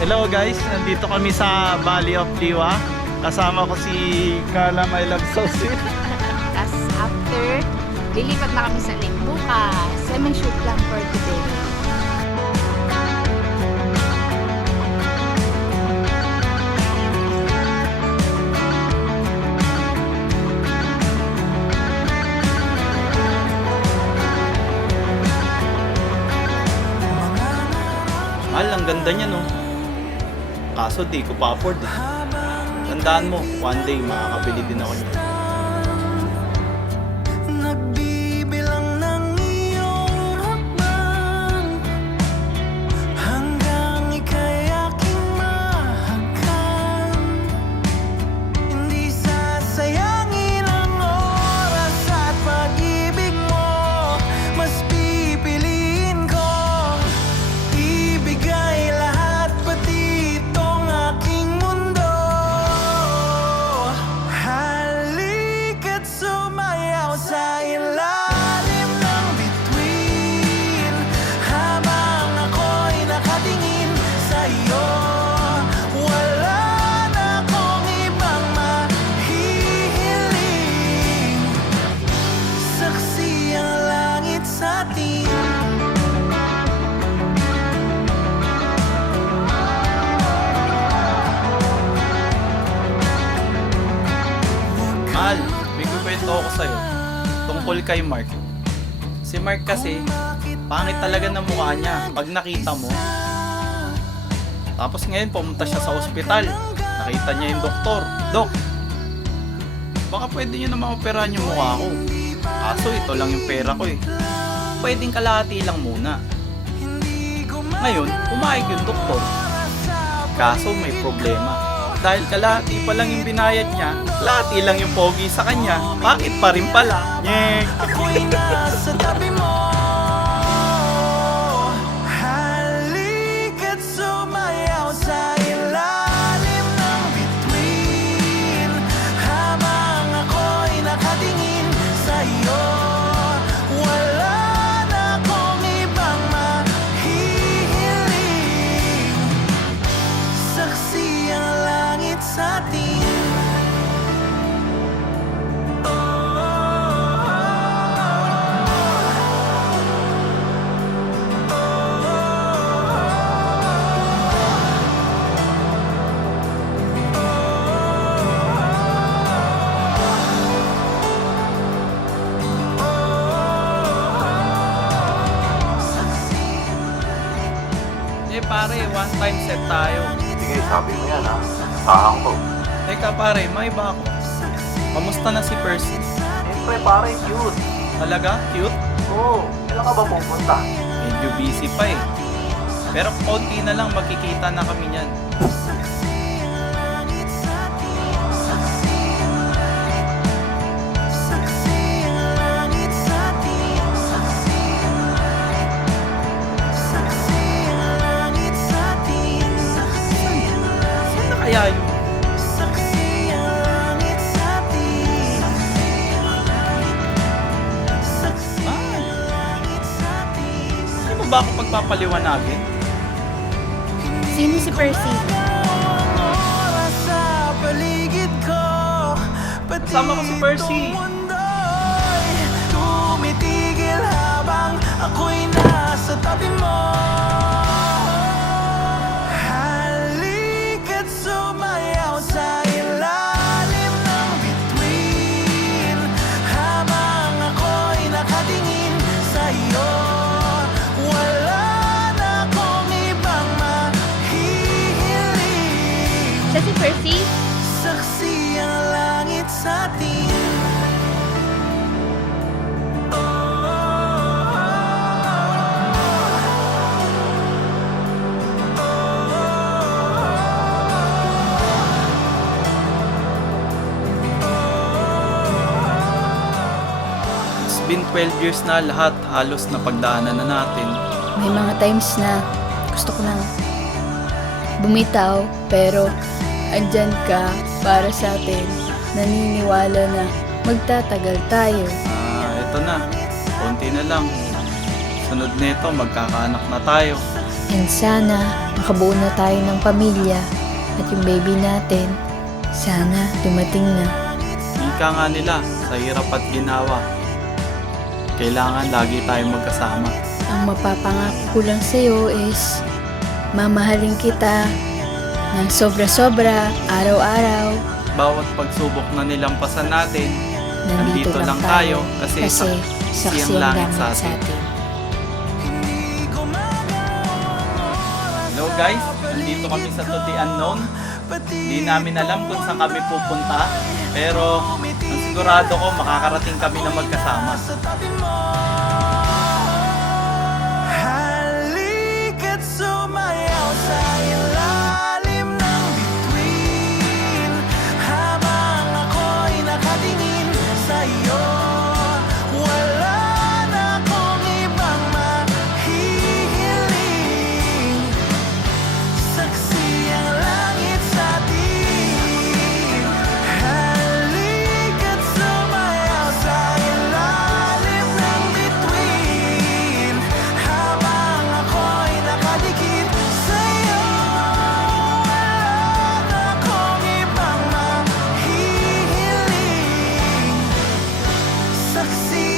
Hello guys, nandito kami sa Valley of Liwa. Kasama ko si Carla My Love So Sweet. Tapos after, lilipat na kami sa lake bukas. Swimming shoot lang for today. Ang ganda niya no. Kaso di ko pa afford eh. Tandaan mo, one day makakabili din ako niya. Nagbibilang ng iyong hakbang hanggang ika'y aking mahagkan. Hindi sasayangin ang oras at pag-ibig mo. Mas pipiliin ko ibigay lahat pati itong aking mundo. Halika't sumayaw sa ilalim ng bituin habang ako'y nakatingin sa iyo. Wala na akong ibang mahihiling. Saksi ang langit sa atin. Mahal, may kukwento ako sa'yo. Tungkol kay Mark. Si Mark kasi, pangit talaga ng mukha niya pag nakita mo. Tapos ngayon pumunta siya sa ospital. Nakita niya yung doktor. Dok, baka pwede niyo naman operahan yung mukha ko. Kaso ito lang yung pera ko eh. Pwedeng kalahati lang muna. Ngayon, pumayag yung doktor. Kaso may problema. Dahil kalahati pa lang yung binayad niya, kalahati lang yung pogi sa kanya, bakit pa rin pala? Nyek! Ako'y nasa tabi mo. Halika't sumayaw sa ilalim ng bituin habang ako'y nakatingin sa iyo. Wala na akong ibang mahihiling. Saksi ang langit sa atin. Eh pare, one time set tayo. Sige, sabi mo yan ha. Sahang ko. Teka pare, may iba ako. Kamusta na si Percy? Siyempre pare, cute. Talaga? Cute? Oo, kailan ka ba pupunta? Medyo busy pa eh. Pero konti na lang magkikita na kami niyan. Saan na kaya yun? Hindi mo ba ako pagpapaliwanagin? Sino si Percy? Kasama ko si Percy. Tumitigil habang ako'y nasa tabi mo. Halika't sumayaw sa ilalim ng bituin habang ako'y nakatingin sa iyo. Wala na akong ibang mahihiling. Siya si Percy? Saksi ang langit sa atin. It's been 12 years na, lahat halos na pagdaanan na natin. May mga times na gusto ko nang bumitaw, pero andyan ka para sa atin. Naniniwala na magtatagal tayo. Ito na, konti na lang. Sunod nito, magkakaanak na tayo. And sana makabuo na tayo ng pamilya at yung baby natin, sana dumating na. Ika nga nila, sa hirap at ginawa, kailangan lagi tayong magkasama. Ang mapapangako ko lang sa'yo is mamahalin kita ng sobra-sobra, araw-araw. Bawat pagsubok na nilampasan natin, Nandito lang tayo kasi saksi ang langit langit sa atin. Hello guys, nandito kami sa To The Unknown. Di namin alam kung saan kami pupunta, pero ang sigurado ko makakarating kami na magkasama. Halika't sumayaw sa ilalim ng bituin, habang ako'y nakatingin sa'yo. Wala na akong ibang mahihiling, saksi ang langit sa atin. Halika't sumayaw sa ilalim ng bituin, habang ako'y nakadikit sa'yo. Wala na akong ibang mahihiling, saksi